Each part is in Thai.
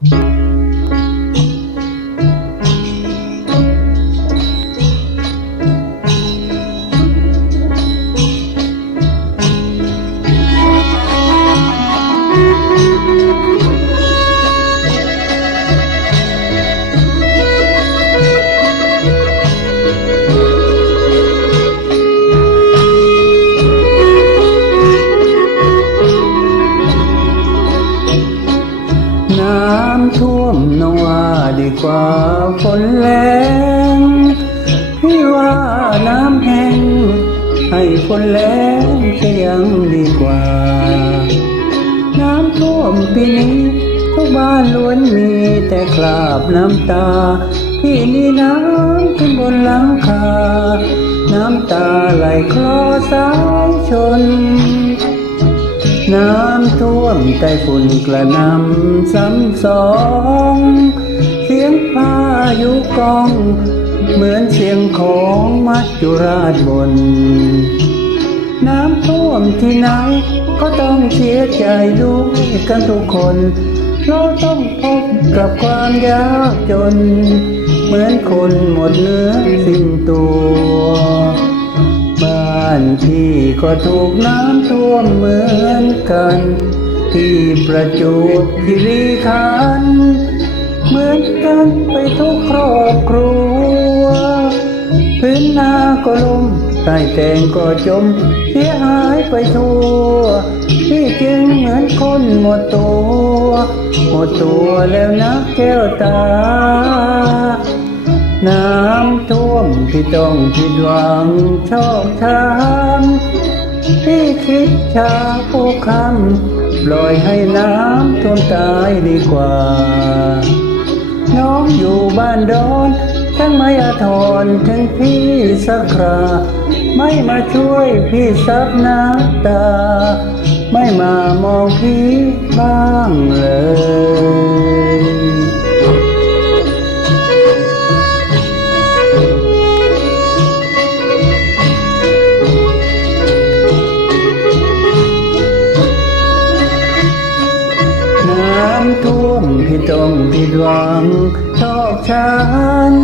Yeah. น้ำท่วมนว่าดีกว่าฝนแรงพี่ว่าน้ำแห้งให้ฝนแรงจะยังดีกว่า น้ำท่วมปีนี้ทุกบ้านล้วนมีแต่คราบน้ำตาพี่นี่น้ำขึ้นบนหลังคา น้ำตาไหลคลอสายชน น้ำท่วมใต้ฝุ่นกระนำซ้ำสอง เสียงพายุกอง เหมือนเสียงของมัจจุราชบน น้ำท่วมที่ไหนก็ต้องเสียใจด้วยกันทุกคนเราต้องพบกับความยากจน เหมือนคนหมดเนื้อสิ้นตัว บ้านพี่ ก็ถูกน้ำท่วมเหมือนกัน ที่ประจวบคีรีขันธ์เหมือนกันไปทุกครอบครัวพื้นนาก็ล่มใต้แตงก็จม เสียหายไปทั่วพี่จึงเหมือนคนหมดตัว หมดตัวแล้วนะแก้วตา น้ำท่วมที่ต้องผิดหวังชอกช้ำ ที่คิดชาผู้คำปล่อยให้น้ำท่วมตายดีกว่า น้องอยู่บ้านดอนทั้งไม่อาทรทั้งพี่สักครา ไม่มาช่วยพี่ซับน้ำตา ไม่มามองพี่บ้างเลย ท่วมพี่ต้องผิดหวังชอกฉัน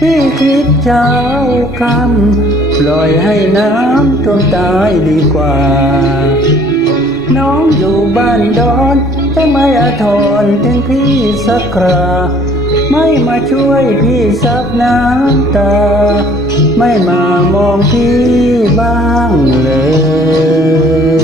พี่คิดเช้าคำปล่อยให้น้ำท่วมตายดีกว่า น้องอยู่บ้านดอนจะไม่อาทรถึงพี่สักครา ไม่มาช่วยพี่ซับน้ำตา ไม่มามองพี่บ้างเลย